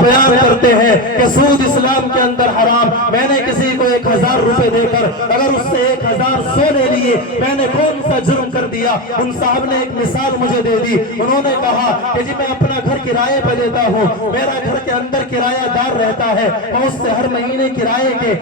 بیان کرتے ہیں کہ سود اسلام کے اندر حرام. میں نے کسی کو 1000 روپے دے کر اگر اس سے 1000 سونے لیے میں نے کون سا جرم کر دیا؟ ان صاحب نے ایک مثال مجھے دے دی. انہوں نے کہا کہ جی میں اپنا گھر کرائے پہ دیتا ہوں, میرا گھر کے اندر کرایہ دار رہتا ہے, میں اس سے ہر مہینے کرائے کے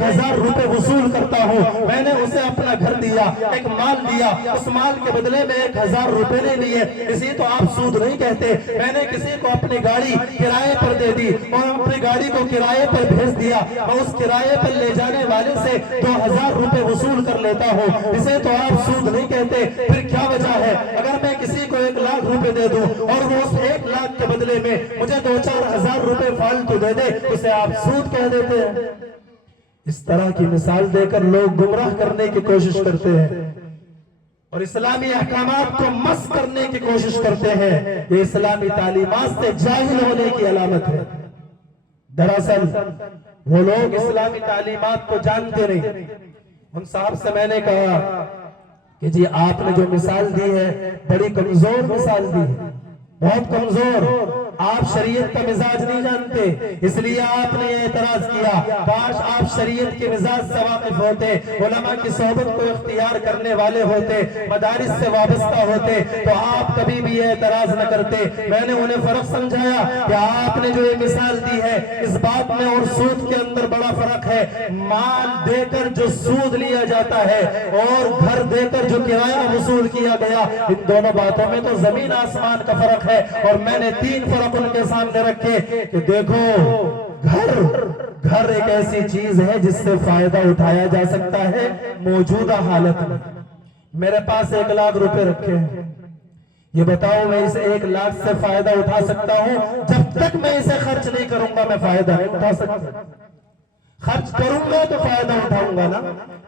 1000 روپے وصول کرتا ہوں. میں نے اسے اپنا گھر دیا, ایک مال دیا, اس مال کے بدلے میں 1000 روپے نے لیے, اسی تو آپ سود نہیں کہتے. میں نے کسی کو اپنی گاڑی کرائے پر دے دی اور اپنی گاڑی کو کرائے پر بھیج دیا, میں اس کرائے پر لے جانے والے سے 2000 روپے وصول کر لیتا ہوں, اسے تو آپ سود نہیں کہتے. پھر کیا وجہ ہے؟ اگر میں کسی کو 1 لاکھ روپے دے دوں اور وہ اس 1 لاکھ کے بدلے میں مجھے 2-4 ہزار روپے فالتو دے دے, اسے آپ سود کہہ دیتے ہیں. اس طرح کی مثال دے کر لوگ گمراہ کرنے کی کوشش کرتے ہیں اور اسلامی احکامات کو مس کرنے کی کوشش کرتے ہیں. یہ اسلامی تعلیمات سے جاہل ہونے کی علامت ہے. دراصل وہ لوگ اسلامی تعلیمات کو جانتے نہیں. ان صاحب سے میں نے کہا کہ جی آپ نے جو مثال دی ہے بڑی کمزور مثال دی ہے, بہت کمزور. آپ شریعت کا مزاج نہیں جانتے, اس لیے آپ نے یہ اعتراض کیا. کاش آپ شریعت کے مزاج سے واقف ہوتے, علماء کی صحبت کو اختیار کرنے والے ہوتے, مدارس سے وابستہ ہوتے, تو آپ کبھی بھی یہ اعتراض نہ کرتے. میں نے انہیں فرق سمجھایا کہ آپ نے جو یہ مثال دی ہے اس بات میں اور سود کے اندر بڑا فرق ہے. مال دے کر جو سود لیا جاتا ہے اور گھر دے کر جو کرایہ وصول کیا گیا, ان دونوں باتوں میں تو زمین آسمان کا فرق ہے. اور میں نے 3 فرق ان کے سامنے رکھے کہ دیکھو, گھر ایک ایسی چیز ہے جس سے فائدہ اٹھایا جا سکتا ہے موجودہ حالت میں. میرے پاس 1 لاکھ روپے رکھے ہیں, یہ بتاؤ میں اس 1 لاکھ سے فائدہ اٹھا سکتا ہوں؟ جب تک میں اسے خرچ نہیں کروں گا میں فائدہ نہیں اٹھا سکتا. خرچ کروں گا تو فائدہ اٹھاؤں گا نا.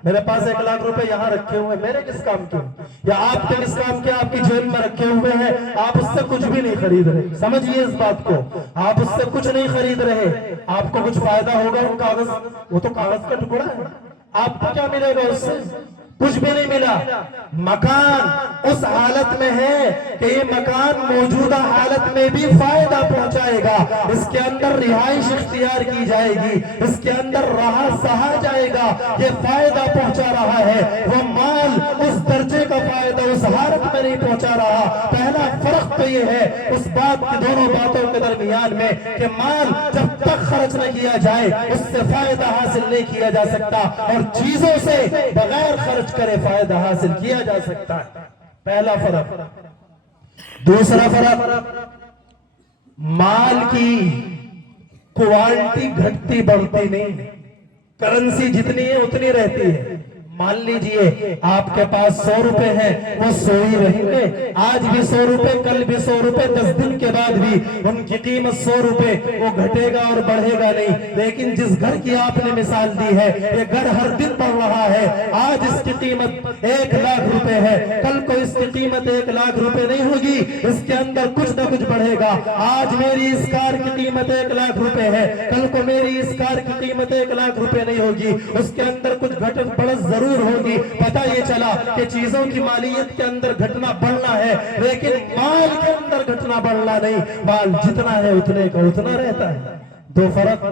میرے پاس 1 لاکھ روپے یہاں رکھے ہوئے, میرے کس کام کے, یا آپ کے کس کام کے؟ آپ کی جیب میں رکھے ہوئے ہیں, آپ اس سے کچھ بھی نہیں خرید رہے. سمجھئے اس بات کو, آپ اس سے کچھ نہیں خرید رہے. آپ کو کچھ فائدہ ہوگا ان کاغذ, وہ تو کاغذ کا ٹکڑا ہے, آپ کو کیا ملے گا اس سے؟ کچھ بھی نہیں ملا. مکان اس حالت میں ہے کہ یہ مکان موجودہ حالت میں بھی فائدہ پہنچائے گا. اس کے اندر رہائش اختیار کی جائے گی, اس کے اندر رہا سہا جائے گا, یہ فائدہ پہنچا رہا ہے. وہ مال اس درجے کا فائدہ اس حالت میں نہیں پہنچا رہا. پہلا فرق تو یہ ہے اس بات کی, دونوں باتوں کے درمیان میں, کہ مال جب تک خرچ نہ کیا جائے اس سے فائدہ حاصل نہیں کیا جا سکتا, اور چیزوں سے بغیر خرچ کرے فائدہ حاصل کیا جا سکتا ہے. پہلا فرق. دوسرا فرق, مال کی کوالٹی گھٹتی بڑھتی نہیں, کرنسی جتنی ہے اتنی رہتی ہے. مان لیجئے آپ کے پاس 100 روپے ہیں, وہ 100 ہی رہیں گے. آج بھی 100 روپے, کل بھی 100 روپے, 10 دن کے بعد بھی ان کی قیمت 100 روپے, وہ گھٹے گا اور بڑھے گا نہیں. لیکن جس گھر کی آپ نے مثال دی ہے, یہ گھر ہر دن بڑھ رہا ہے. آج اس کی قیمت 1 لاکھ روپے ہے, کل کو اس کی قیمت 1 لاکھ روپے نہیں ہوگی, اس کے اندر کچھ نہ کچھ بڑھے گا. آج میری اس کار کی قیمت 1 لاکھ روپے ہے, کل کو میری اس کار کی قیمت 1 لاکھ روپے نہیں ہوگی, اس کے اندر کچھ گھٹن بڑھت ضرور ہوگی. پتہ یہ چلا کہ چیزوں کی مالیت کے اندر گھٹنا بڑھنا ہے, لیکن مال کے اندر گھٹنا بڑھنا نہیں. مال جتنا ہے اتنے کا اتنا رہتا ہے. 2 فرق.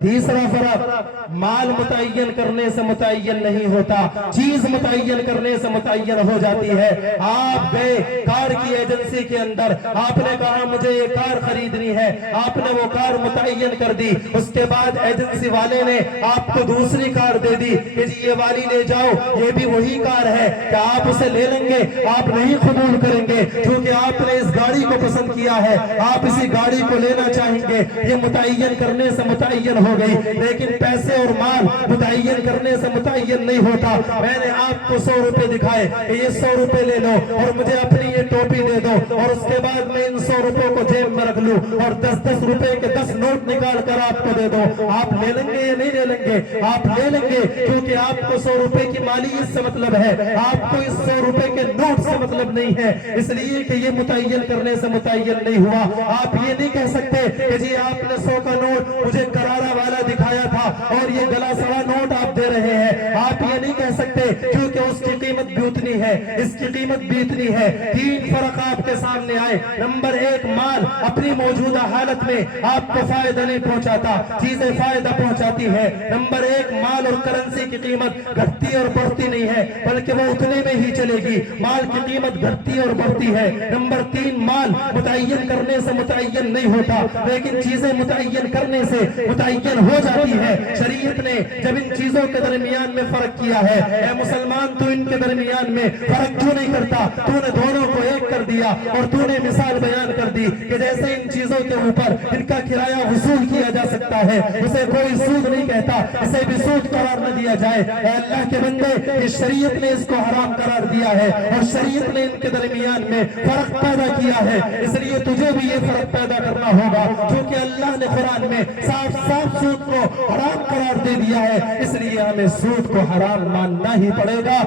تیسرا فرق, مال متعین کرنے سے متعین نہیں ہوتا, چیز متعین کرنے سے متعین ہو جاتی ہے. آپ گئے کار کی ایجنسی کے اندر, آپ نے کہا مجھے یہ کار خریدنی ہے, آپ نے وہ کار متعین کر دی. اس کے بعد ایجنسی والے نے آپ کو دوسری کار دے دی کہ جی یہ والی لے جاؤ, یہ بھی وہی کار ہے, کہ آپ اسے لے لیں گے؟ آپ نہیں قبول کریں گے, کیونکہ آپ نے اس گاڑی کو پسند کیا ہے, آپ اسی گاڑی کو لینا چاہیں گے. یہ متعین کرنے سے متعین ہو گئی, لیکن پیسے اور مال متعین کرنے سے متعین نہیں ہوتا. میں نے آپ کو 100 روپے دکھائے کہ یہ 100 روپے لے لو اور مجھے اپنی یہ ٹوپی دے دو, اور اس کے بعد میں ان 100 روپے کو جیب میں رکھ لوں اور 10-10 روپے کے 10 نوٹ نکال کر آپ کو دے دو. آپ لے لیں گے یا نہیں لے لیں گے؟ آپ لے لیں گے, کیونکہ آپ کو 100 روپے کی مالیت سے مطلب ہے, آپ کو اس 100 روپے کے نوٹ سے مطلب نہیں ہے, اس لیے کہ یہ متعین کرنے سے متعین نہیں ہوا. آپ یہ نہیں کہہ سکتے کہ جی آپ نے 100 کا نوٹ مجھے کرارا والا دکھایا تھا اور یہ گلا سڑا نوٹ آپ دے رہے ہیں. آپ یہ نہیں کہہ سکتے, کیونکہ اس کی قیمت بھی اتنی ہے, اس کی قیمت بھی اتنی ہے. 3 فرق آپ کے کے سامنے آئے۔ نمبر ایک، مال اپنی موجودہ حالت میں آپ کو فائدہ نہیں پہنچاتا، چیزیں فائدہ پہنچاتی ہے۔ نمبر ایک، مال اور کرنسی کی قیمت گھٹتی اور بڑھتی نہیں ہے بلکہ وہ اتنے میں ہی چلے گی، مال کی قیمت گھٹتی اور بڑھتی ہے۔ نمبر تین، مال متعین کرنے سے متعین نہیں ہوتا لیکن چیزیں متعین کرنے سے متعین ہو جاتی ہے۔ شریعت نے جب ان چیزوں کے درمیان میں فرق کیا ہے، اے مسلمان تو ان کے درمیان میں فرق کیوں نہیں کرتا؟ تو نے دونوں کو ایک کر دیا اور تو نے مثال بیان کر دی کہ جیسے ان چیزوں کے اوپر ان کا کرایہ وصول کیا جا سکتا ہے، اسے کوئی سود نہیں کہتا، اسے بھی سود قرار نہ دیا جائے۔ اے اللہ کے بندے، اس شریعت نے اس کو حرام قرار دیا ہے اور شریعت نے ان کے درمیان میں فرق پیدا کیا ہے، اس لیے تجھے بھی یہ فرق پیدا کرنا ہوگا کیونکہ اللہ نے قرآن میں صاف صاف سود کو حرام قرار دے دیا ہے، اس لیے ہمیں سود کو حرام ماننا ہی پڑے گا۔